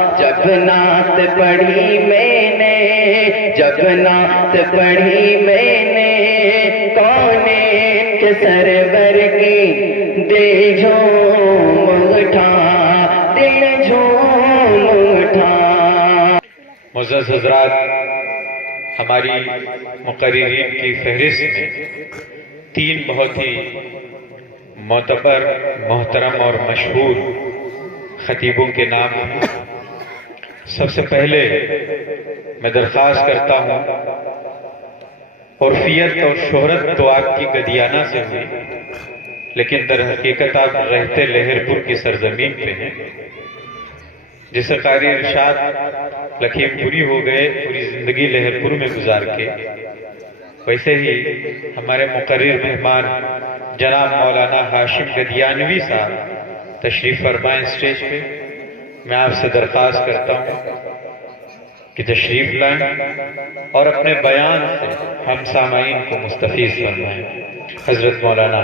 جب نعت پڑھی میں نے، جب نعت پڑھی میں نے، کونین کے سرور کی دل جھوم اٹھا، دل جھوم اٹھا۔ معزز حضرات، ہماری مقررین کی فہرست میں 3 بہت ہی معتبر، محترم اور مشہور خطیبوں کے نام ہیں۔ سب سے پہلے میں درخواست کرتا ہوں، عرفیت اور شہرت تو آپ کی گدیانہ سے ہوئی، لیکن در حقیقت آپ رہتے لہر پور کی سرزمین پہ ہیں۔ جیسے قاری ارشاد لکھیم پوری ہو گئے، پوری زندگی لہر پور میں گزار کے، ویسے ہی ہمارے مقرر مہمان جناب مولانا ہاشم گدیانوی صاحب تشریف فرمائیں اسٹیج پہ۔ میں آپ سے درخواست کرتا ہوں کہ تشریف لائیں اور اپنے بیان سے ہم سامعین کو مستفیض فرمائیں۔ حضرت مولانا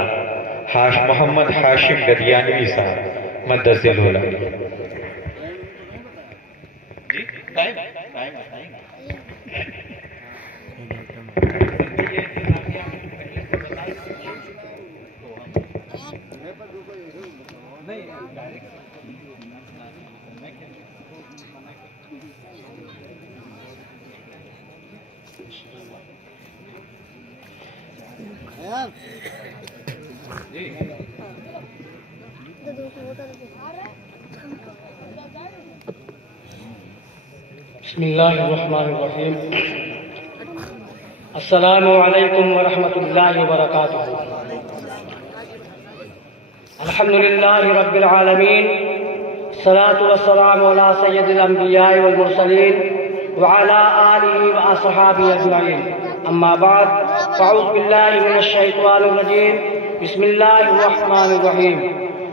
محمد ہاشم گدیانوی صاحب مدد ذیل بسم اللہ الرحمن الرحیم۔ السلام علیکم ورحمۃ اللہ وبرکاتہ۔ الحمدللہ رب العالمین، الصلاة والسلام علی سید الانبیاء والمرسلین وعلی آلہ واصحابہ اجمعین، اما بعد فاعوذ باللہ من الشیطان الرجیم، بسم اللہ الرحمن الرحیم۔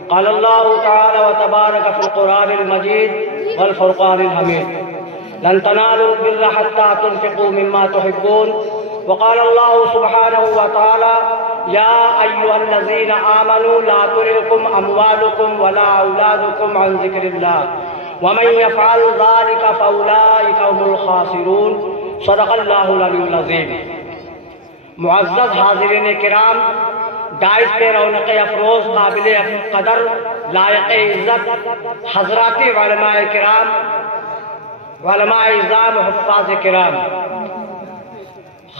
قال اللہ تعالی وتبارک فی القرآن المجید والفرقان الحمید، لن تنالوا البر حتى تنفقوا مما تحبون، وقال الله سبحانه وتعالى يا أيها الذين آمنوا لا تلهكم أموالكم ولا أولادكم عن ذكر الله ومن يفعل ذلك فأولئك هم الخاسرون، صدق الله العلي العظيم۔ معزز حاضرین کرام، داعش پہ رونق افروز، قابل قدر، لائق عزت حضرات علماء کرام، علماء اعظام، حفاظ کرام،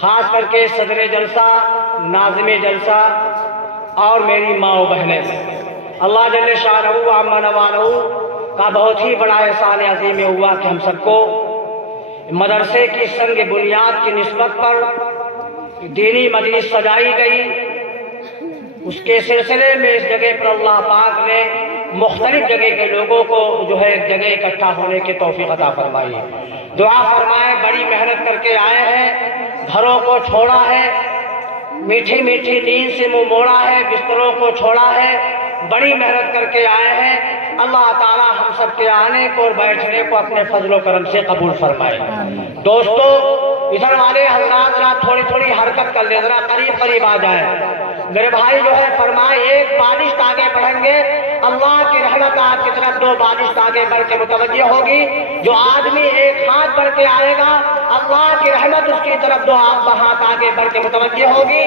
خاص کر کے صدر جلسہ، ناظم جلسہ اور میری ماں و بہنیں، اللہ جل شانہ و عم نوالہ کا بہت ہی بڑا احسان عظیم ہوا کہ ہم سب کو مدرسے کی سنگ بنیاد کی نسبت پر دینی مجلس سجائی گئی۔ اس کے سلسلے میں اس جگہ پر اللہ پاک نے مختلف جگہ کے لوگوں کو ایک جگہ اکٹھا ہونے کی توفیق عطا فرمائی۔ دعا فرمائے، بڑی محنت کر کے آئے ہیں، گھروں کو چھوڑا ہے، میٹھی میٹھی نیند سے منہ موڑا ہے، بستروں کو چھوڑا ہے، بڑی محنت کر کے آئے ہیں۔ اللہ تعالی ہم سب کے آنے کو اور بیٹھنے کو اپنے فضل و کرم سے قبول فرمائے۔ دوستو، ادھر والے حضرات ذرا تھوڑی تھوڑی حرکت کر لیں، ذرا قریب قریب آ جائیں۔ میرے بھائی فرمائے ایک بالشت آگے بڑھیں گے، اللہ کی رحمت آپ کی طرف 2 بالشت آگے بڑھ کے متوجہ ہوگی۔ جو آدمی ایک ہاتھ بڑھ کے آئے گا، اللہ کی رحمت اس کی طرف 2 ہاتھ آگے بڑھ کے متوجہ ہوگی۔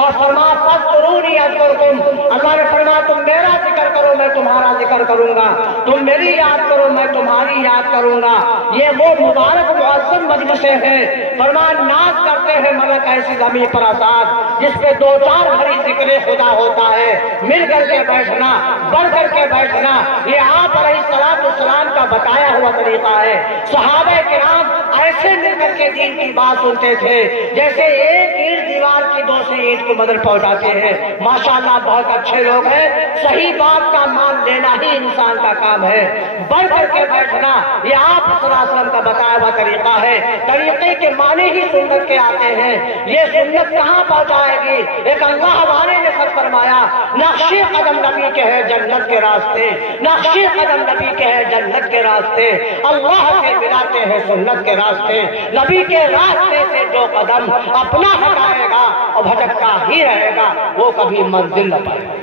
اور فرما فاذکرونی اذکرکم، اللہ نے فرما تم میرا ذکر کرو میں تمہارا ذکر کروں گا، تم میری یاد کرو میں تمہاری یاد کروں گا۔ یہ وہ مبارک معظم مجلسیں ہیں، فرما ناز کرتے ہیں ملک ایسی زمین پر آزاد جس پہ 2-4 گھڑی ذکر خدا ہوتا ہے۔ مل کر کے بیٹھنا، بڑھ کر کے بیٹھنا، یہ آپ علیہ السلام کا بتایا ہوا طریقہ ہے۔ صحابہ کرام ایسے مل کر کے دین کی بات سنتے تھے جیسے ایک اینٹ دیوار کی دوسری اینٹ کو مدد پہنچاتے ہیں۔ ماشاءاللہ بہت اچھے لوگ ہیں۔ صحیح بات کا مان لینا ہی انسان کا کام ہے، بڑھ کر کے بیٹھنا یہ آپ صلی اللہ علیہ وسلم کا بتایا ہوا طریقہ ہے۔ طریقے کے معنی ہی سنت کے آتے ہیں۔ یہ سنت کہاں پہنچائے گی؟ ایک اللہ والے نے سب فرمایا، نقش قدم نبی کے ہے جنت کے راستے، نقش قدم نبی کے ہے جنت کے راستے، اللہ سے ملاتے ہیں سنت کے راستے۔ نبی کے راستے سے جو قدم اپنا ہٹائے گا اور بھٹکتا ہی رہے گا وہ کبھی منزل نہ پائے گا۔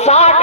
60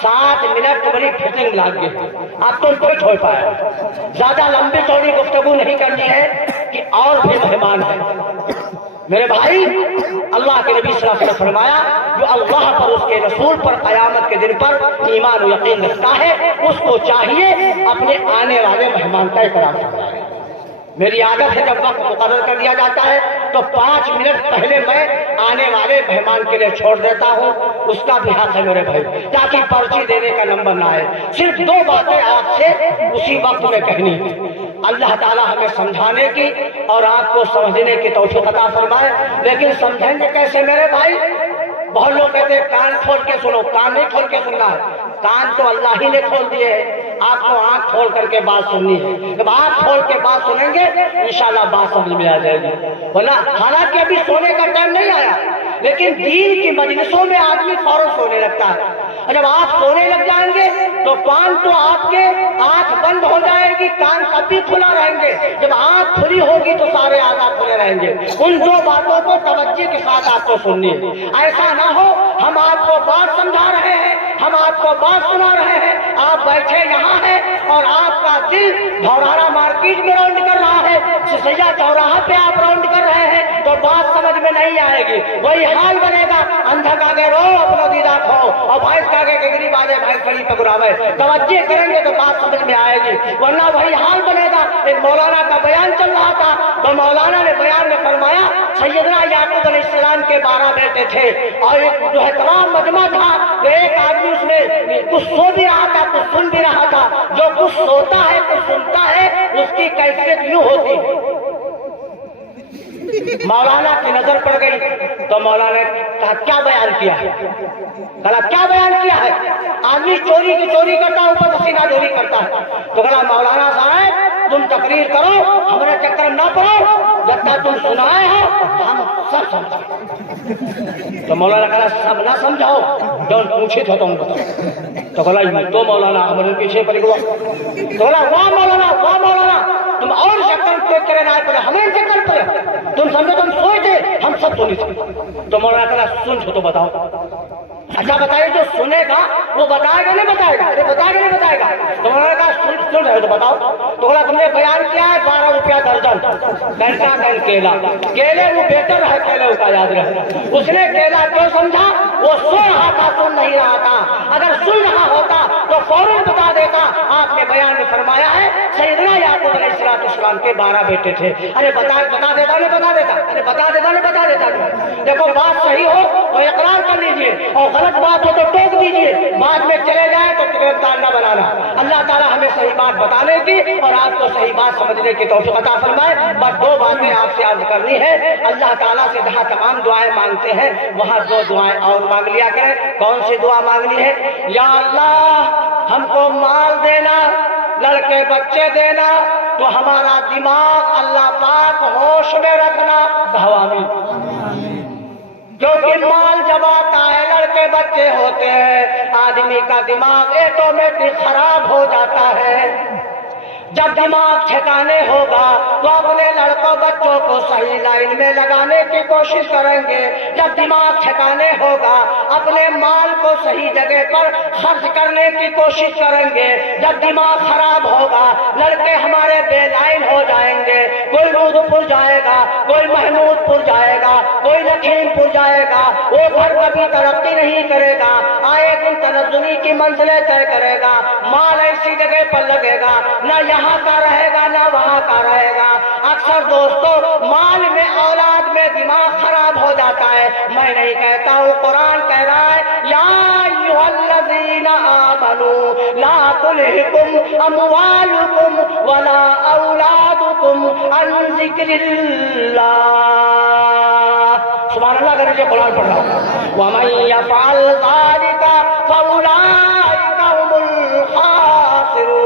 7 منٹ بڑی فٹنگ لگ گئی، اب تم کوئی چھوڑ پایا، زیادہ لمبی چوڑی گفتگو نہیں کرنی ہے کہ اور بھی مہمان ہیں میرے بھائی۔ اللہ کے نبی صلی اللہ علیہ وسلم نے فرمایا جو اللہ پر اس کے رسول پر قیامت کے دن پر ایمان و یقین رکھتا ہے اس کو چاہیے اپنے آنے والے مہمان کا اکرام کرے۔ میری عادت ہے جب وقت مقرر کر دیا جاتا ہے تو 5 منٹ پہلے میں آنے والے مہمان کے لیے چھوڑ دیتا ہوں، اس کا بھی حق ہے میرے بھائی، تاکہ پرچی دینے کا نمبر نہ آئے۔ صرف 2 باتیں آپ سے اسی وقت میں کہنی ہے۔ اللہ تعالیٰ ہمیں سمجھانے کی اور آپ کو سمجھنے کی توفیق عطا فرمائے، لیکن سمجھیں گے کیسے میرے بھائی؟ بہت لوگ کہتے ہیں کان کھول کے سنو، کان نہیں کھول کے سننا ہے، کان تو اللہ ہی نے کھول دیے ہیں، آپ کو آنکھ کھول کر کے بات سننی ہے۔ جب آنکھ کھول کے بات سنیں گے انشاءاللہ بات سمجھ میں آ جائے گی، ورنہ حالانکہ ابھی سونے کا ٹائم نہیں آیا، لیکن دین کی مجلسوں میں آدمی فوراً سونے لگتا ہے، اور جب آپ سونے لگ جائیں گے تو کان تو آپ کے آنکھ بند ہو جائے گی، کان کب بھی کھلا رہیں گے، جب آنکھ کھلی ہوگی تو سارے آزاد کھلے رہیں گے۔ ان 2 باتوں کو توجہ کے ساتھ آپ کو سننی ہے۔ ایسا نہ ہو ہم آپ کو بات سمجھا رہے ہیں، ہم آپ کو بات سنا رہے ہیں، آپ بیٹھے یہاں ہیں اور آپ کا دل دھوڑارا مارکیٹ میں راؤنڈ کر رہا ہے، سسیا چوراہا پہ آپ راؤنڈ کر رہے ہیں تو بات سمجھ میں نہیں آئے گی۔ وہی حال بنے گا، اندھا کاگے رو اپنا دیدہ کھو اور بھینس کاگے کے گری بازے بھینس کھڑی پکڑاوے، توجہ کریں گے تو بات سمجھ میں آئے گی، ورنہ وہی حال بنے گا۔ ایک مولانا کا بیان چل رہا تھا تو مولانا نے بیان میں فرمایا سیدنا یعقوب علیہ السلام کے 12 بیٹے تھے اور ایک جو ہے تمام مجمع تھا تو ایک آدمی اس میں کچھ سو بھی رہا تھا کچھ سن بھی رہا تھا، جو کچھ سوتا ہے کچھ سنتا ہے اس کی کیفیت یوں ہوتی ہے۔ مولانا کی نظر پڑ گئی تو مولانا نے کہا کیا بیان کیا ہے؟ کہا کیا بیان کیا ہے؟ آدمی چوری کی چوری کرتا ہے اوپر پسینہ چوری کرتا ہے، تو کہا مولانا صاحب تم تقریر کرو ہمارے چکر نہ پڑو، جب تک تم سنائے ہو ہم سب سمجھیں۔ تو مولانا کہا سب نہ سمجھاؤ جو پوچھے تھے تم بتاؤ، تو کہا تو مولانا ہمارے پیچھے پڑ گیا، تو کہا واہ مولانا تم اور چکر کرے نہ پڑے ہمیں چکر پڑے، تم سمجھو تم سوئے تھے ہم سب سنی تھے۔ تو مولانا کہا سن تو بتاؤ، اچھا بتائیے جو سنے گا وہ بتائے گا نہیں بتائے گا؟ ارے بتائے گا نہیں بتائے گا؟ تو مولانا کہا سن رہے تو بتاؤ، تو کہا تم نے بیان کیا ہے 12 روپیہ درجن کیسا کل کیلا، کیلے وہ بہتر ہے کیلے کا یاد رہے، اس نے کیلا کیوں سمجھا؟ وہ سن رہا تھا سن نہیں رہا تھا، اگر سن رہا ہوتا تو فوراً بتا دیتا۔ آپ نے بیان میں فرمایا ہے سیدنا یعقوب علیہ السلام کے 12 بیٹے تھے، ارے بتا دیتا نہیں بتا دیتا، ارے بتا دیتا نہیں بتا دیتا۔ دیکھو بات صحیح ہو تو اقرار کر لیجئے اور غلط بات ہو تو ٹوک دیجئے، بعد میں چلے جائے تو گرفتار نہ بنانا۔ اللہ تعالیٰ ہمیں صحیح بات بتانے کی اور آپ کو صحیح بات سمجھنے کی توفیق عطا فرمائے۔ بس 2 باتیں آپ سے عرض کرنی ہے، اللہ تعالیٰ سے جہاں تمام دعائیں مانگتے ہیں وہاں 2 دعائیں اور مانگ لیا کریں۔ کون سی دعا مانگنی ہے؟ یا اللہ ہم کو مال دینا، لڑکے بچے دینا، تو ہمارا دماغ اللہ پاک ہوش میں رکھنا، آمین۔ کیونکہ مال جب آتا ہے لڑکے بچے ہوتے ہیں آدمی کا دماغ آٹومیٹک خراب ہو جاتا ہے۔ جب دماغ ٹھکانے ہوگا تو اپنے لڑکوں بچوں کو صحیح لائن میں لگانے کی کوشش کریں گے، جب دماغ ٹھکانے ہوگا اپنے مال کو صحیح جگہ پر خرچ کرنے کی کوشش کریں گے، جب دماغ خراب ہوگا لڑکے ہمارے بے لائن ہو جائیں گے، کوئی رود پور جائے گا، کوئی محمود پور جائے گا، کوئی لکھیم پور جائے گا، وہ گھر کبھی ترقی نہیں کرے گا، آئے دن تنزلی کی منزلیں طے کرے گا، مال ایسی جگہ پر لگے گا نہ یہاں کا رہے گا نہ وہاں کا رہے گا۔ اکثر دوستو مال میں اولاد میں دماغ خراب ہو جاتا ہے، میں نہیں کہتا ہوں، قرآن کہہ رہا ہے یا ایھا الذین آمنوا لا تلھکم اموالکم ولا اولادکم عن ذکر اللہ۔ سبحان اللہ کرنے کے قرآن پڑھ رہا ہوں، ومن یفعل ذلک فاولئک هم الخاسرون۔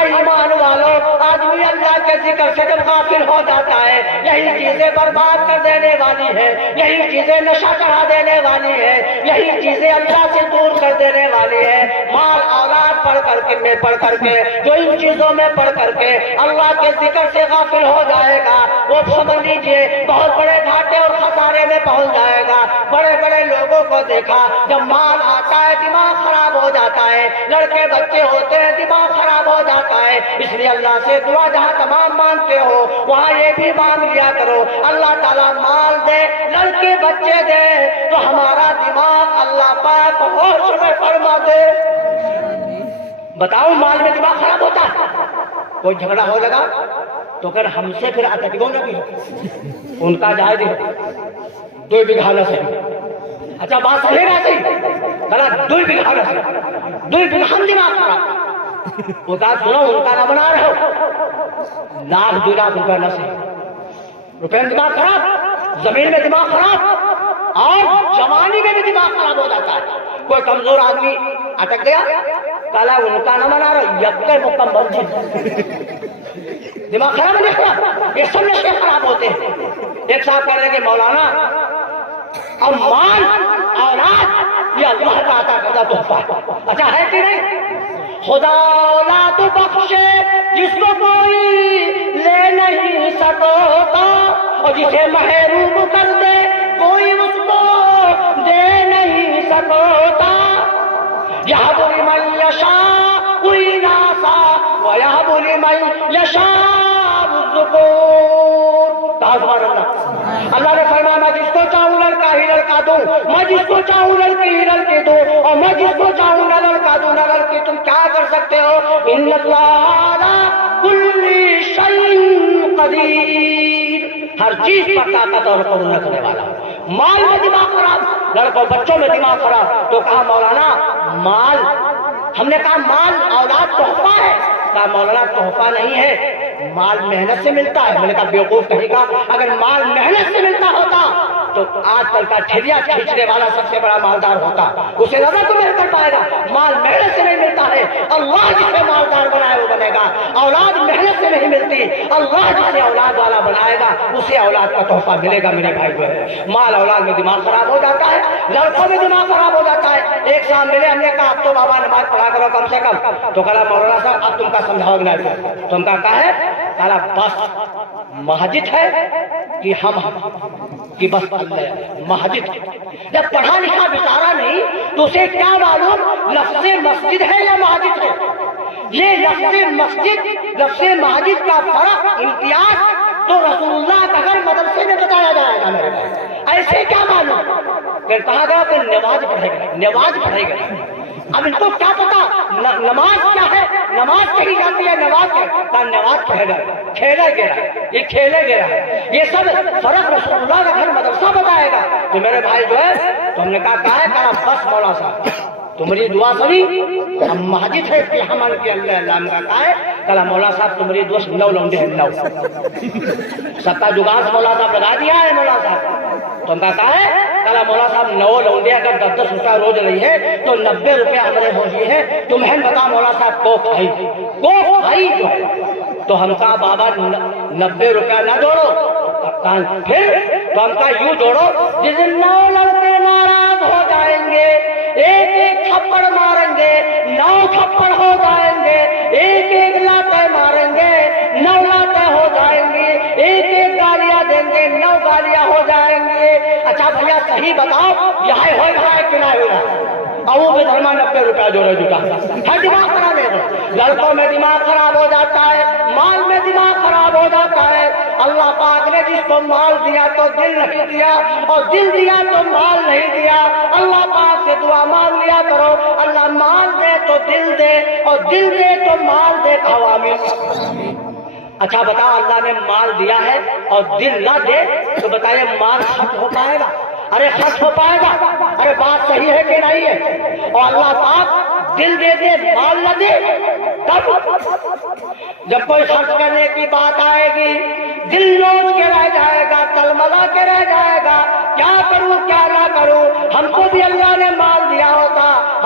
ایمان والو آدمی اللہ کے ذکر سے جب غافل ہو جاتا ہے یہی چیزیں برباد کر دینے والی ہے، یہی چیزیں نشہ چڑھا دینے والی ہے، یہی چیزیں اللہ سے دور کر دینے والی ہے۔ مال اولاد پڑھ کر کے جو ان چیزوں میں پڑھ کر کے اللہ کے ذکر سے غافل ہو جائے گا، وہ سمجھ لیجئے بہت بڑے گھاٹے اور خسارے میں پہنچ جائے گا۔ بڑے بڑے لوگوں کو دیکھا، جب مال آتا ہے دماغ خراب ہو جاتا ہے، لڑکے بچے ہوتے ہیں دماغ خراب ہو جاتا ہے۔ اس لیے اللہ سے دعا جہاں تمام مانگتے ہو وہاں یہ بھی مانگ لیا کرو، اللہ تعالیٰ مال دے، لڑکے بچے دے تو ہمارا دماغ اللہ پاک ہوش میں فرما دے۔ بتاؤ مال میں دماغ خراب ہوتا ہے، کوئی جھگڑا ہو لگا تو پھر ہم سے پھر آتا کیوں نہ بھی ان کا جائز ہے 2 بیگھہ نہ صحیح۔ اچھا بات صحیح نہ صحیح بلا 2 بیگھہ نہ صحیح، 2 بیگھہ ہم دماغ خراب وہ بات سنو، ان کا نہ بنا رہے ہو، لاکھ 2 لاکھ روپے نہ صحیح، روپے میں دماغ خراب، زمین میں دماغ خراب، اور جوانی میں بھی دماغ خراب ہو جاتا ہے۔ کوئی کمزور آدمی اٹک گیا، کالا ان کا نہ بنا رہا، یکے مکمل دماغ خراب نہیں خراب، یہ سب نشے خراب ہوتے ہیں۔ ایک صاحب کہہ رہے ہیں کہ مولانا اور مال اولاد یہ اللہ کا عطا کردہ تحفہ ہے، اچھا ہے کہ نہیں؟ خدا اولاد بخشے جس کو کوئی لے نہیں سکتا، اور جسے محروم کر دے کوئی اس کو دے نہیں سکتا۔ یہب لمن یشاء اناثا ویہب لمن یشاء الذکور۔ سبحان اللہ، اللہ نے فرمایا میں جس کو چاہوں لڑکا ہی لڑکا دوں، میں جس کو چاہوں لڑکی ہی لڑکی دوں، اور میں جس کو چاہوں نہ لڑکا دوں نہ لڑکی۔ تم کیا کر سکتے ہو؟ ان اللہ علی کل شیء قدیر، ہر چیز پر طاقت اور قدرت رکھنے والا۔ مال میں دماغ خراب، لڑکوں بچوں میں دماغ خراب، تو کہا مولانا مال، ہم نے کہا مال اولاد تحفہ ہے، کہا مولانا تحفہ نہیں ہے، مال محنت سے ملتا ہے۔ میں نے کہا بیوقوف کہیں گا، اگر مال محنت سے ملتا ہوتا تو آج کل کا ٹھیلیا کھینچنے والا سب سے بڑا مالدار ہوتا، اسے زیادہ تو محنت کر پائے گا۔ مال محنت سے نہیں ملتا ہے، اللہ جسے مالدار بنائے وہ بنے گا۔ اولاد محنت سے نہیں ملتی، اللہ جسے اولاد والا بنائے گا اسے اولاد کا تحفہ ملے گا۔ میرے بھائی جو ہے مال اولاد میں دماغ خراب ہو جاتا ہے، لڑکوں میں دماغ خراب ہو جاتا ہے۔ ایک صاحب ملے، ہم نے کہا اب تو بابا نماز پڑھا کرو کم سے کم، تو کہا مولانا صاحب اب تم کا سمجھاؤ گے نہیں، تم کا کہا ہے کہا بس مسجد ہے کہ ہم کہ بس مسجد، جب پڑھا لکھا بیچارہ نہیں تو اسے کیا معلوم لفظ مسجد ہے یا مسجد ہے؟ یہ لفظ مسجد لفظ مسجد کا فرق امتیاز تو رسول اللہ کا گھر مدرسے میں بتایا جائے گا میرے بھائی، ایسے کیا معلوم؟ پھر کہا گیا کہ نماز پڑھے گا، نماز پڑھے گا۔ اب ان کو کیا پتا نماز کیا ہے؟ نماز کہی جاتی ہے، نماز کیا؟ نماز کہے گا، کھیلے گیا یہ کھیلے گیا، یہ سب فرق رسول اللہ کا گھر مدرسہ بتائے گا۔ تو میرے بھائی جو ہے تو ہم نے کہا ہے کہا بس مولا صاحب تمہاری دعا سنی، ہم مسجد ہے کہ ہمارے کے اللہ اللہ کا کہا ہے کہا مولا صاحب تمہاری دوست 9 لونڈے ہیں، 9 سب کا جگاڑ مولا صاحب لگا دیا ہے مولا صاحب۔ تو ہم کا کہا ہے کہا مولا صاحب 9 لونڈے اگر 10-10 روپیہ روز رہی ہے تو 90 روپیہ ہمارے ہو گئی ہے، تمہیں بتا مولا صاحب کو بھائی جو ہے۔ تو ہم کہا بابا 90 روپیہ نہ جوڑو، پھر تو ہم کہا یوں جوڑو جس دن 9 لڑکے ناراض ہو جائیں گے ایک ایک تھپڑ ماریں گے، 9 تھپڑ ہو جائیں گے، ایک ایک لاتے ماریں گے، 9 لاتے ہو جائیں گے، ایک ایک گالیاں دیں گے، 9 گالیاں ہو جائیں گے۔ اچھا بھیا صحیح بتاؤ یہ ہو رہا ہے کہ نہ ہو رہا ہے؟ اور بھی دھرما 90 روپیہ جوڑے جٹا ہے، دماغ خراب ہے۔ لڑکوں میں دماغ خراب ہو جاتا ہے، مال میں دماغ خراب ہو جاتا ہے۔ اللہ پاک نے جس کو مال دیا تو دل نہیں دیا، اور دل دیا تو مال نہیں دیا۔ اللہ پاک سے دعا مانگ لیا کرو، اللہ مال دے تو دل دے، اور دل دے تو مال دے۔ آمین۔ اچھا بتاؤ اللہ نے مال دیا ہے اور دل نہ دے تو بتائیے مال خرچ ہو پائے گا؟ ارے خرچ ہو پائے گا؟ ارے بات صحیح ہے کہ نہیں ہے؟ اور اللہ پاک دل دے دے مال نہ دے تب جب کوئی خرچ کرنے کی بات آئے گی دل لوچ کے رہ جائے گا، تلملا کے رہ جائے گا، کیا کروں کیا نہ کروں۔ ہم کو بھی اللہ نے مال دیا ہوتا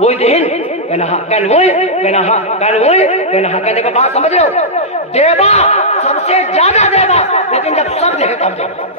وہی دہن کہنا ہاں کہنا وہی کہنا ہاں کہنا وہی کہنا ہاں کہنے کا بات سمجھ رہے ہو؟ دیوا سب سے زیادہ دیوا، لیکن جب سب دیکھے تب دیوا۔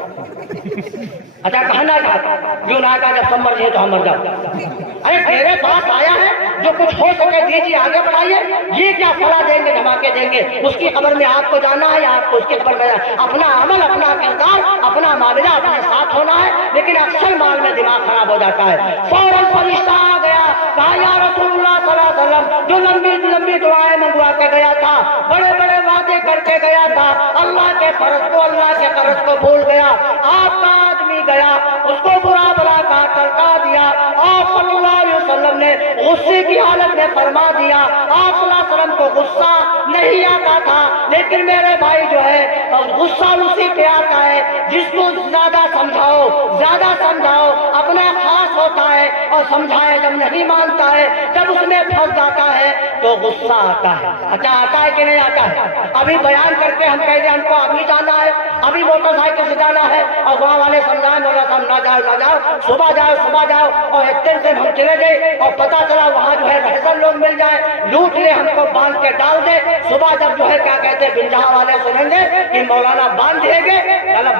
اچھا کہنا کہا جو نہ کہا جب سب مر جائے تو ہم مر جاؤ۔ ارے میرے پاس آیا ہے جو کچھ ہو سکے دیجیے، آگے بڑھائیے۔ یہ کیا فلا دیں گے دھماکے دیں گے، اس کی قبر میں آپ کو جانا ہے یا آپ کو اس کی قبر میں جانا ہے؟ اپنا عمل اپنا کردار اپنا معاملہ اپنے ساتھ ہونا ہے، لیکن اکثر مال میں دماغ خراب ہو جاتا ہے۔ فوراً فرشتہ آ گیا، کہا یا رسول اللہ صلی اللہ علیہ وسلم، جو لمبی لمبی دعائیں منگوا کے گیا تھا، بڑے بڑے وعدے کر کے گیا تھا، اللہ کے فرض کو اللہ کے قرض کو بھول گیا، آپ کا آدمی گیا اس کو برا بلا کہا ٹرکا دیا۔ آپ صلی اللہ علیہ وسلم نے غصے کی حالت میں فرما دیا۔ آپ صلی اللہ علیہ وسلم کو غصہ نہیں آتا تھا، لیکن میرے بھائی جو ہے غصہ اسی پہ آتا ہے جس کو زیادہ سمجھاؤ اپنا خاص ہوتا ہے، اور سمجھائے جب نہیں مانتا ہے، جب اس میں پھنس جاتا ہے تو غصہ آتا ہے۔ اچھا آتا ہے کہ نہیں آتا ہے؟ ابھی بیان کر کے ہم کہہ دیں ہم کو ابھی جانا ہے، ابھی موٹر سائیکل سے جانا ہے، اور وہاں والے سمجھائیں مولا صاحب نہ جاؤ، صبح جاؤ، اور اتنے سے ہم چلے گئے اور پتا چلا وہاں جو ہے رہزن لوگ مل جائے، لوٹ لے، ہم کو باندھ کے ڈال دے۔ صبح جب جو ہے کیا کہتے ہیں بنجہا والے سنیں گے کہ مولانا باندھ دے گے،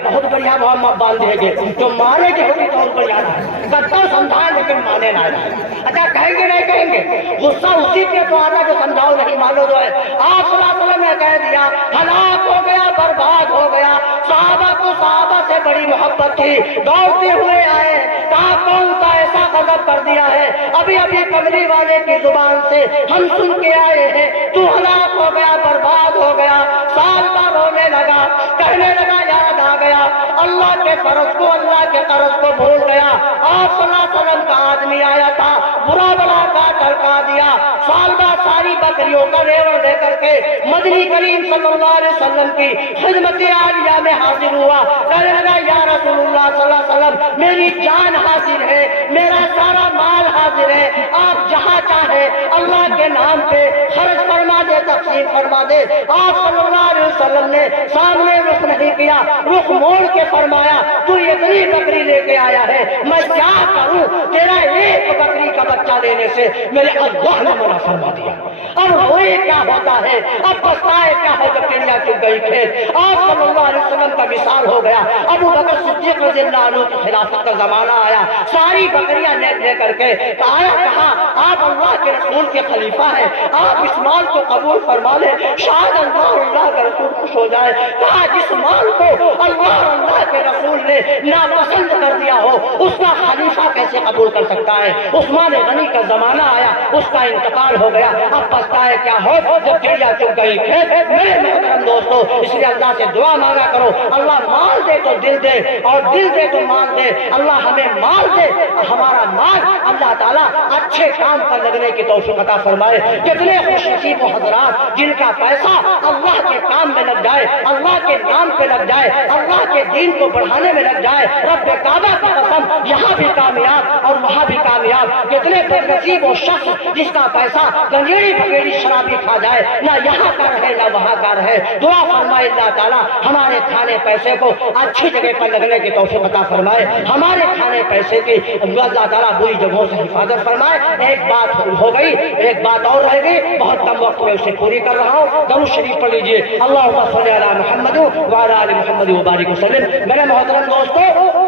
بہت بڑھیا محمد باندھ دے گے، تو مارے گی ہوگی تو ان کو یاد ہے کرتا ہوں سمجھائیں لیکن مانے نہ جائے۔ اچھا کہیں گے نہیں کہیں گے؟ غصہ اسی پہ تو آتا جو سمجھاؤ نہیں مانو جو ہے۔ آپ صلی اللہ علیہ وسلم نے کہہ دیا ہلاک ہو گیا، برباد ہو گیا۔ صحابہ کو صحابہ سے بڑی محبت تھی، دوڑتے ہوئے آئے، کہا کون سا ایسا غضب کر دیا ہے، ابھی کملی والے کی زبان سے ہم سن کے آئے ہیں، تو ہلاک ہو گیا، برباد ہو گیا۔ سال کا رونے لگا، کہنے لگا یاد آ گیا اللہ کے فرض کو اللہ کے قرض کو بھول گیا۔ آپ صلی اللہ علیہ وسلم کا آدمی آیا تھا، برا بلا کا ٹرکا دیا، سال بعد ساری بکریوں کا ریوڑ لے کر کے مدنی کریم صلی اللہ علیہ وسلم کی خدمت عالیہ میں حاضر ہوا، کہنے لگا یا رسول اللہ صلی اللہ علیہ وسلم میری جان حاضر ہے، میرا سارا مال حاضر ہے، آپ جہاں چاہے اللہ کے نام پہ خرچ فرما دے، تقسیم فرما دے۔ آپ صلی اللہ علیہ وسلم نے سامنے رخ نہیں کیا، رخ موڑ کے فرمایا تو اتنی بکری لے کے آیا ہے، میں کیا کروں، تیرا ایک بکری کا بچہ لینے سے میرے اللہ نے منع فرما دیا۔ اب روئے کیا ہوتا ہے، اب پچھتائے کیا ہو جب چڑیا چگ گئی کھیت۔ آپ صلی اللہ علیہ وسلم کا وصال ہو گیا، ابو بکر صدیق رضی اللہ عنہ کی خلافت کا زمانہ آیا، ساری بکریاں لے کر کے آیا، کہا آپ اللہ کے رسول کے خلیفہ ہیں، آپ اس مال کو قبول فرما لیں، شاید اللہ کا رسول خوش ہو جائے۔ کہا جس مال کو اللہ کے رسول نے ناپسند کر دیا ہو اس کا خلیفہ کیسے قبول کر سکتا ہے؟ عثمان غنی کا زمانہ آیا، اس کا انتقال ہو گیا، اب پچھتائے کیا ہو جب چڑیا چگ گئی کھیت۔ میرے محترم دوستو، اس لیے اللہ سے دعا مانگا کرو، اللہ مال دے تو دل دے، اور دل دے تو مال دے۔ اللہ ہمیں مال دے، ہمارا مال اللہ تعالیٰ اچھے کام پر لگنے کی توفیق عطا فرمائے۔ کتنے خوش نصیب حضرات جن کا پیسہ اللہ کے کام میں لگ جائے، اللہ کے نام پہ لگ جائے، اللہ کے دین کو بڑھانے میں لگ جائے، رب کعبہ کی قسم یہاں بھی کامیاب اور وہاں بھی کامیاب۔ کتنے بد نصیب وہ شخص جس کا پیسہ گنجیڑی بگیڑی شرابی کھا جائے، نہ یہاں کا رہے نہ وہاں کا رہے۔ دعا فرمائے اللہ تعالیٰ ہمارے کھانے پیسے کو اچھی جگہ پر لگنے کی توفیق عطا فرمائے، ہمارے کھانے پیسے کی اللہ تعالیٰ بری جگہوں سے حفاظت فرمائے۔ ایک بات ہو گئی، ایک بات اور رہ گئی، بہت کم وقت میں اسے پوری کر رہا ہوں۔ درود شریف پڑھ لیجیے، اللہم صلی علی محمد وعلی آل محمد وبارک وسلم۔ میرے محترم دوستو،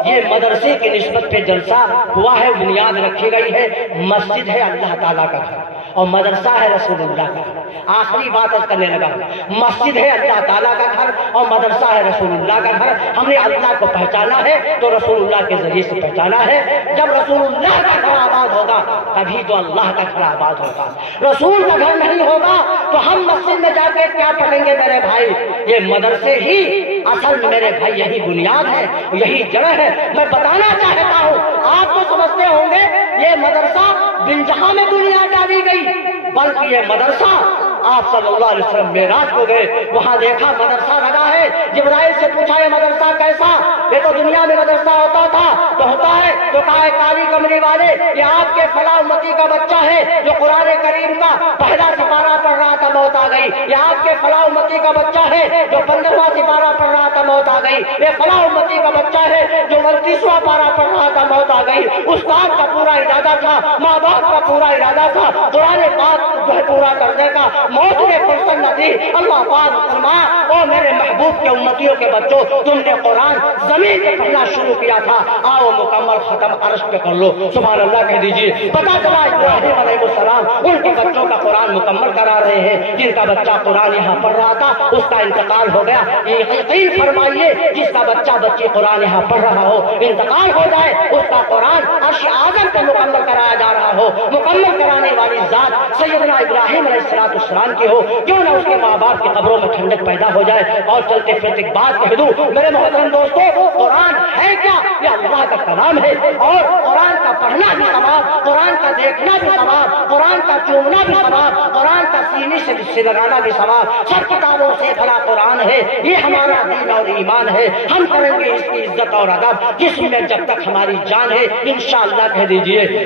یہ مدرسے کی نسبت پہ جلسہ ہوا ہے، بنیاد رکھی گئی ہے، مسجد ہے اللہ تعالیٰ کا گھر اور مدرسہ ہے رسول اللہ کا گھر۔ آخری بات اس کرنے لگا، مسجد ہے اللہ تعالیٰ کا گھر اور مدرسہ ہے رسول اللہ کا گھر۔ ہم نے اللہ کو پہچانا ہے تو رسول اللہ کے ذریعے سے پہچانا ہے۔ جب رسول اللہ کا گھر آباد ہوگا تبھی تو اللہ کا گھر آباد ہوگا۔ رسول کا گھر نہیں ہوگا تو ہم مسجد میں جا کے کیا پڑھیں گے میرے بھائی؟ یہ مدرسے ہی اصل میں میرے بھائی یہی بنیاد ہے، یہی جڑ ہے۔ میں بتانا چاہتا ہوں، آپ تو سمجھتے ہوں گے یہ مدرسہ بنجہا میں بنیاد ڈالی گئی، بلکہ یہ مدرسہ آپ صلی اللہ علیہ وسلم معراج کو گئے، وہاں دیکھا مدرسہ لگا ہے، جبرائیل سے پوچھا یہ مدرسہ کیسا؟ یہ تو دنیا میں مدرسہ ہوتا تھا تو ہوتا ہے، تو کہا ہے کالی کملی والے یہ آپ کے فلاں امتی کا بچہ ہے جو قرآن کریم کا پہلا سپارہ پڑھ رہا تھا موت آ گئی، یہ آپ کے فلاں امتی کا بچہ ہے جو 15واں سپارہ پڑھ رہا تھا موت آ گئی، یہ فلاں امتی کا بچہ ہے جو 29واں پارہ پڑھ رہا تھا موت آ گئی۔ استاد کا پورا ارادہ تھا، ماں باپ کا پورا ارادہ تھا قرآن پاک جو ہے پورا کرنے کا، موت نے فرصت نہ دی۔ اللہ پاک فرمایا او میرے محبوب کے امتیوں کے بچوں، تم نے قرآن زمین سے پڑھنا شروع کیا تھا، آؤ مکمل ختم عرش پہ کر لو۔ سبحان اللہ کہہ دیجیے۔ پتا چلا ابراہیم علیہ السلام ان کے بچوں کا قرآن مکمل کرا رہے ہیں، جن کا بچہ قرآن یہاں پڑھ رہا تھا اس کا انتقال ہو گیا۔ یقین فرمائیے جس کا بچی قرآن یہاں پڑھ رہا ہو، انتقال ہو جائے، اس کا قرآن عرش اعظم پہ مکمل کرایا جا رہا ہو، مکمل کرانے والی ذات سیدنا ابراہیم علیہ السلام کی ہو، کیوں نہ اس کے ماں باپ کی قبروں میں ٹھنڈک پیدا ہو جائے۔ اور چلتے پھرتے ایک بات کہہ دوں میرے محترم دوستو، قرآن ہے کیا؟ یہ اللہ کا کلام ہے، اور قرآن کا پڑھنا بھی ثواب، قرآن کا دیکھنا بھی ثواب، قرآن کا چومنا بھی ثواب، قرآن کا سینے سے لگانا بھی ثواب۔ سب کتابوں سے بڑا قرآن ہے، یہ ہمارا دین اور ایمان ہے، ہم کریں گے اس کی عزت اور ادب جس میں جب تک ہماری جان ہے انشاءاللہ کہہ دیجئے۔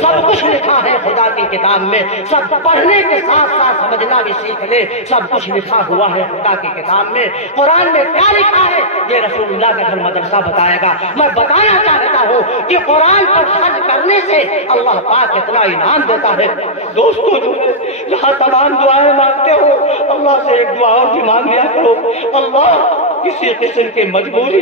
سب کچھ لکھا ہے خدا کی کتاب میں، سب پڑھنے کے ساتھ ساتھ سمجھنا بھی سیکھ لے، سب کچھ لکھا ہوا ہے خدا کی کتاب میں۔ قرآن میں کیا لکھا ہے یہ رسول اللہ کا گھر مدرسہ بتائے گا۔ میں بتانا چاہتا ہوں کہ قرآن پر خرچ کرنے سے اللہ پاک اتنا انعام دیتا ہے۔ دوستو جو یہاں تمام دعائیں مانگتے ہو، اللہ سے ایک دعا اور بھی مانگ لیا کرو، اللہ کسی قسم کی مجبوری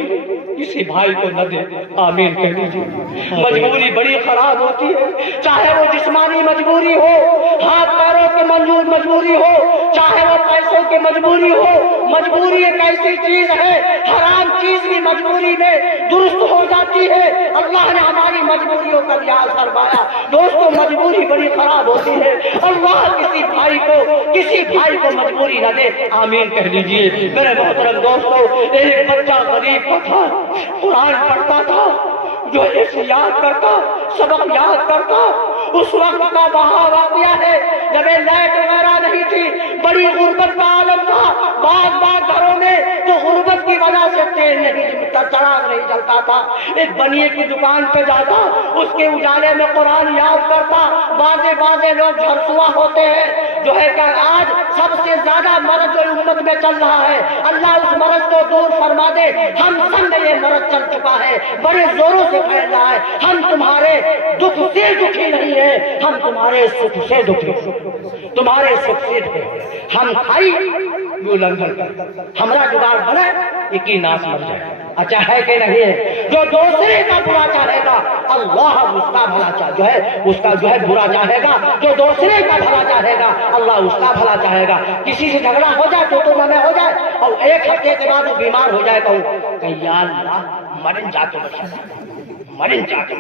کسی بھائی کو نہ دے، آمین کہہ دیجیے۔ مجبوری بڑی خراب ہوتی ہے، چاہے وہ جسمانی مجبوری ہو، ہاتھ پیروں کی مجبوری ہو، چاہے وہ پیسوں کی مجبوری ہو۔ مجبوری ایک ایسی چیز ہے، حرام چیز بھی مجبوری میں درست ہو جاتی ہے۔ اللہ نے ہماری مجبوریوں کا لحاظ فرمایا۔ دوستو مجبوری بڑی خراب ہوتی ہے، اللہ کسی بھائی کو مجبوری نہ دے، آمین کہہ لیجیے۔ میرے محترم دوستو، ایک بچہ غریب کا تھا، قرآن پڑھتا تھا، جو حفظ یاد کرتا، سبق یاد کرتا۔ اس وقت کا وہاں واقعہ ہے جب لائٹ وغیرہ نہیں تھی، بڑی غربت کا عالم تھا، بعض گھروں میں تو غربت کی وجہ سے تیل نہیں جلتا، چراغ نہیں جلتا تھا۔ ایک بنیے کی دکان پہ جاتا، اس کے اجالے میں قرآن یاد کرتا۔ بعضے لوگ جھرسوا ہوتے ہیں، جو ہے کہ آج سب سے زیادہ مرض جو امت میں چل رہا ہے، اللہ اس مرض کو دور فرما دے۔ ہم سب میں یہ مرض چل چکا ہے، بڑے زوروں سے پھیل رہا ہے۔ ہم تمہارے دکھ سے دکھی نہیں ہیں، ہم تمہارے سکھ سے دکھی، تمہارے سکھ سے دکھی۔ ہم کھائی یوں لنگھن کر، ہمارا جگاڑ بنے ایک ہی ناس مر جائے۔ اچھا ہے کہ نہیں ہے؟ جو دوسرے کا برا چاہے گا اللہ اس کا بھلا اس کا برا چاہے گا، جو دوسرے کا بھلا چاہے گا اللہ اس کا بھلا چاہے گا۔ کسی سے جھگڑا ہو جائے تو میں ہو جائے اور ایک ہفتے کے بعد وہ بیمار ہو جائے کہ یا اللہ مرن جا تو مرن جا تو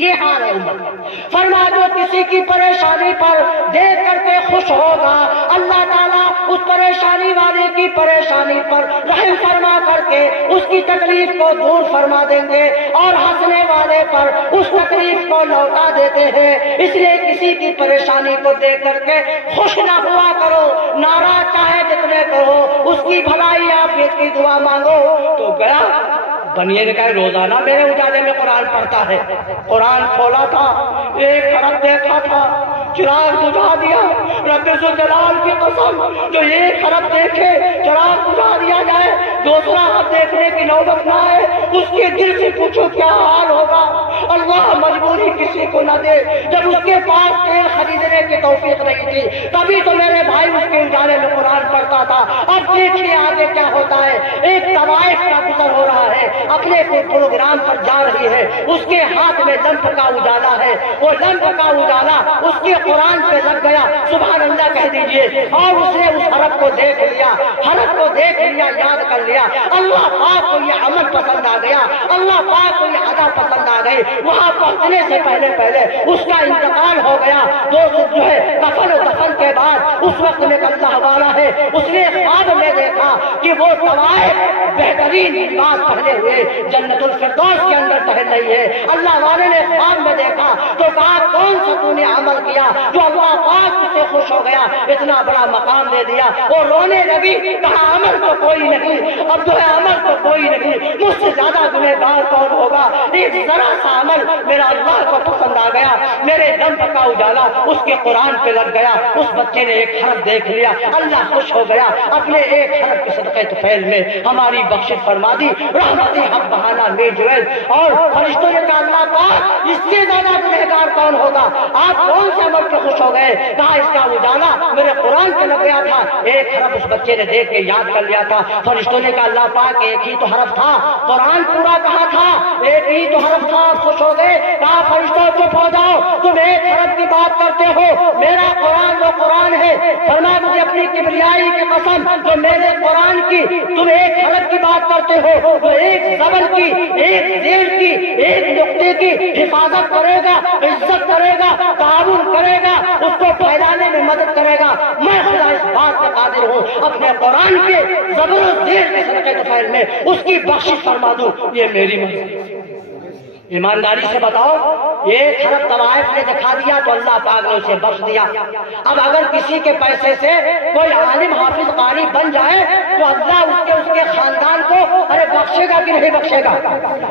یہ حال ہے امت۔ فرما دو کسی کی پریشانی پر دیکھ کر کے خوش ہوگا، اللہ تعالیٰ اس پریشانی والے کی پریشانی پر رحم فرما کر کے اس کی تکلیف کو دور فرما دیں گے، اور ہنسنے والے پر اس تکلیف کو لوٹا دیتے ہیں۔ اس لیے کسی کی پریشانی کو دیکھ کر کے خوش نہ ہوا کرو، ناراض چاہے جتنے کرو، اس کی بھلائی عافیت کی دعا مانگو۔ تو گیا بنیے نے کہا روزانہ میرے اجالے میں قرآن پڑھتا ہے۔ قرآن کھولا تھا، ایک حرف دیکھا تھا، چراغ بجھا دیا۔ رب ذوالجلال کی قسم، جو ایک حرف دیکھے چراغ بجھا دیا جائے، دوسرا حرف دیکھنے کی نوبت نہ آئے، اس کے دل سے پوچھو کیا حال ہوگا۔ اللہ مجبوری کسی کو نہ دے۔ جب اس کے پاس تیل خریدنے کی توفیق نہیں تھی تبھی تو میرے بھائی اس کے اجالے میں قرآن پڑھتا تھا۔ اب دیکھیے آگے کیا ہوتا ہے۔ ایک طوائف کا گزر ہو رہا ہے، اپنے کوئی پروگرام پر جا رہی ہے، اس کے ہاتھ میں لمپ کا اجالا ہے، وہ لمپ کا اجالا اس کے قرآن پہ لگ گیا، سبحان اللہ کہہ دیجئے، اور اس نے اس حرف کو دیکھ لیا، حرف کو دیکھ لیا، یاد کر لیا۔ اللہ پاک کو یہ عمل پسند آ گیا، اللہ پاک کو یہ ادا پسند آ گئی۔ وہاں پہنچنے سے پہلے اس کا انتقال ہو گیا۔ دوست جو ہے کفن و دفن کے بعد اس وقت میں اللہ والا ہے، اس نے خواب میں دیکھا کہ وہ طوائف بہترین لباس پہنے ہوئے جنت الفردوس کے اندر ٹہل رہی ہے. اللہ والے نے خواب میں دیکھا تو کہا کون سا تو نے عمل کیا جو اللہ پاک اس سے خوش ہو گیا, اتنا بڑا مقام دے دیا. وہ رونے لگی, کہا عمل تو کوئی نہیں, اب جو ہے عمل تو کوئی نہیں, مجھ سے زیادہ گنہگار کون ہوگا. ایک ذرا سا عمل میرا اللہ کو پسند آ گیا, میرے دم کا اجالا اس کے قرآن پہ لگ گیا. اس بچے نے ایک حرف دیکھ لیا, اللہ خوش ہو گیا, اپنے ایک حرف کے صدقے طفیل میں ہماری بخشش فرما دی. رحمتی حق بہانا میں جویل اور فرشتوں نے کہا اللہ پاک اس سے زیادہ گنہگار کون ہوگا, آپ کون سے عمل پہ خوش ہو گئے. کہا اس کا اجالا میرے قرآن پہ لگ گیا تھا, ایک حرف اس بچے نے دیکھ کے یاد کر لیا تھا. فرشتوں نے کہا اللہ پاک ایک ہی تو حرف تھا, قرآن پورا کہا تھا, ایک ہی تو حرف تھا, آپ خوش ہو گئے. کہا فرشتوں چپ ہو جاؤ, تم ایک حرف کی بات کرتے ہو, میرا قرآن وہ قرآن ہے. فرمایا مجھے اپنی کبریائی کی قسم جو میرے قرآن کی تم ایک حرف کی بات کرتے ہو, جو ایک زبر کی, ایک زیر کی, ایک نقطے کی حفاظت کرے گا, عزت کرے گا, تعاون کرے گا, اس کو پھیلانے میں مدد کرے گا, میں خدا اس بات پہ قادر ہوں اپنے قرآن کے زبر و زیر کے صدقے طفیل میں اس کی بخشش فرما دوں. یہ میری مرضی. ایمانداری سے بتاؤ, ایک حرف طوائف نے دکھا دیا تو اللہ پاک نے اسے بخش دیا. اب اگر کسی کے پیسے سے کوئی عالم حافظ قاری بن جائے تو اللہ اس کے خاندان کو ارے بخشے گا کہ نہیں بخشے گا.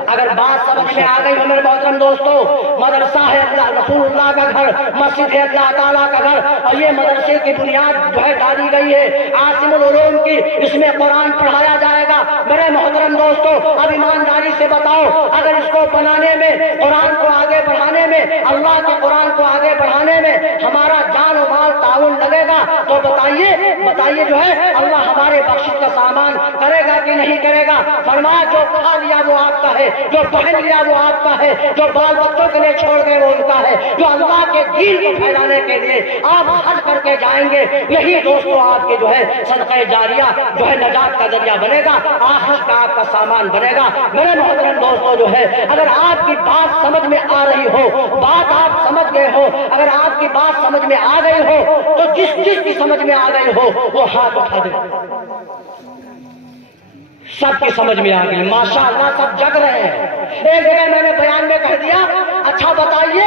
اگر بات سمجھ میں آ گئی ہو میرے محترم دوستو, مدرسہ ہے اللہ رسول اللہ کا گھر, مسجد ہے اللہ تعالیٰ کا گھر, اور یہ مدرسے کی بنیاد جو ہے ڈالی گئی ہے عاصم العلوم کی, اس میں قرآن پڑھایا جائے گا. میرے محترم دوستو اب ایمانداری سے بتاؤ, اگر اس کو بنانے میں, قرآن کو آگے بڑھانے میں, اللہ کے قرآن کو آگے بڑھانے میں ہمارا جان و مال تعاون لگے گا تو بتائیے جو ہے اللہ ہمارے بخشش کا سامان کرے گا کہ نہیں کرے گا. فرمایا جو کھا لیا وہ آپ کا ہے, جو پہن لیا وہ آپ کا ہے, جو بال بچوں کے لیے چھوڑ گئے وہ ان کا ہے, جو اللہ کے دین کو پھیلانے کے لیے آپ حج کر کے جائیں گے یہی دوستو آپ کے جو ہے صدقہ جاریہ جو ہے نجات کا ذریعہ بنے گا, آخرت کا آپ کا سامان بنے گا. میرے محترم دوستو جو ہے اگر آپ کی بات سمجھ میں آ رہی ہو, بات آپ سمجھ گئے ہو, اگر آپ کی بات سمجھ میں آ گئی ہو تو جس کی سمجھ میں آ گئی ہو وہ ہاتھ اٹھا دے. سب کی سمجھ میں آ گئی, ماشاء اللہ سب جگ رہے ہیں. ایک جگہ میں نے بیان میں کہہ دیا, اچھا بتائیے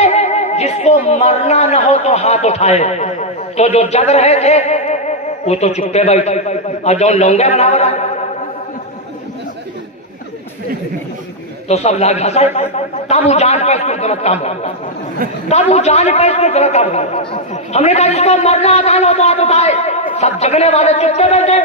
جس کو مرنا نہ ہو تو ہاتھ اٹھائے. تو جو جگ رہے تھے وہ تو چپے بیٹھے, اور جو لونگے بنا رہا تو سب لاگ ہنسائے. تب وہ جان پہ اس کو غلط کام ہوا, تب وہ جان پہ اس کو غلط کام ہوا. ہم نے کہا جس کو مرنا آسان ہو تو ہاتھ اٹھائے. سب جگنے والے چپے بیٹھے.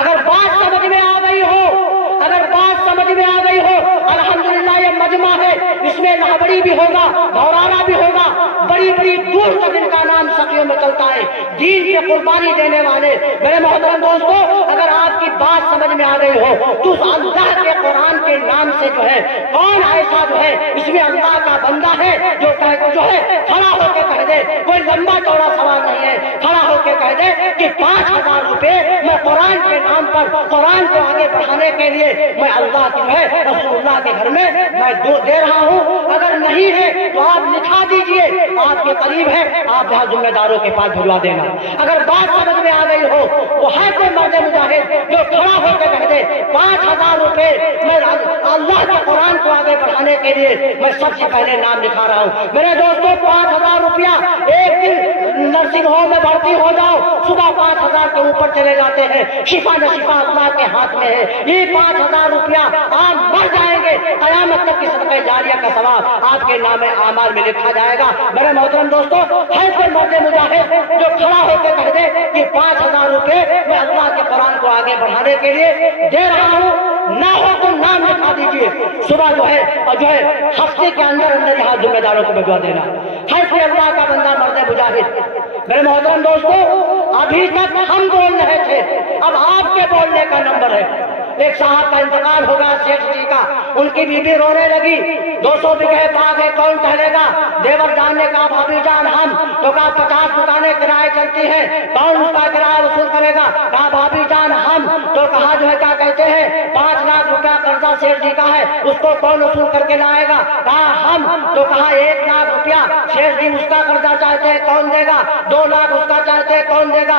اگر بات سمجھ میں آ گئی ہو, اگر بات سمجھ میں آ گئی ہو, الحمدللہ یہ مجمع ہے, اس میں لاہبڑی بھی ہوگا, گھورانا بھی ہوگا, بڑی بڑی دور تک ان کا نام سخیوں میں چلتا ہے, دین کی قربانی دینے والے. میرے محترم دوستو اگر آپ کی بات سمجھ میں آ گئی ہو تو اللہ کے قرآن کے نام سے جو ہے کون ایسا جو ہے اس میں اللہ کا بندہ ہے جو ہے کھڑا ہو کے کہہ دے, کوئی لمبا چوڑا سوال نہیں ہے, کھڑا ہو کے کہہ دے کہ 5,000 روپے میں قرآن کے نام پر قرآن کو آگے بڑھانے کے لیے میں اللہ جو ہے رسول اللہ کے گھر میں دے رہا ہوں. اگر نہیں ہے تو آپ لکھا دیجئے, آپ کے قریب ہے, آپ یہاں ذمہ داروں کے پاس بھجوا دینا. اگر بات سمجھ میں آ گئی ہو وہ ہے کوئی مرد مجاہد جو کھڑا ہو کے کہہ دے 5,000 روپے میں اللہ کے قرآن کو آگے بڑھانے کے لیے میں سب سے پہلے نام لکھا رہا ہوں. میرے دوستوں 5,000 روپیہ ایک دن نرسنگ ہوم میں بھرتی ہو جاؤ, صبح 5,000 کے اوپر چلے جاتے ہیں, شفا نہ شفا اللہ کے ہاتھ میں ہے. یہ 5,000 روپیہ آپ مر جائیں گے, قیامت تک کی صدقہ جاریہ کا ثواب آپ کے نام اعمال میں لکھا جائے گا. میرے محترم دوستو ہے کوئی مرد مجاہد جو کھڑا ہو کے کہہ دے کہ 5,000 روپے میں اللہ کے قرآن کو آگے بڑھانے کے لیے دے رہا ہوں, نہ ہو تو نام لکھا دیجئے. صبح جو ہے اور جو ہے ہفتے کے اندر یہاں ذمہ داروں کو بھجوا دینا. ہے کوئی اللہ کا بندہ مرد مجاہد. میرے محترم دوستو ابھی تک ہم بول رہے تھے, اب آپ کے بولنے کا نمبر ہے. ایک صاحب کا انتقال ہوگا شیخ جی کا, ان کی بیوی رونے لگی, 200 بیگھے باغ ہے کون ٹہلے گا. دیور جان نے کہا بھابھی جان ہم, تو کہا 50 دکانیں کرائے چلتی ہیں, کون اس کا کرایہ وصول کرے گا. کہا بھابھی جان ہم, تو کہا جو ہے کیا کہتے ہیں 5 لاکھ روپیہ قرضہ شیخ جی کا ہے, اس کو کون وصول کر کے لائے گا. کہا ہم, تو کہا 1 لاکھ روپیہ شیخ جی اس کا قرضہ چاہتے ہیں کون دے گا. 2 لاکھ اس کا چاہتے ہیں کون دے گا.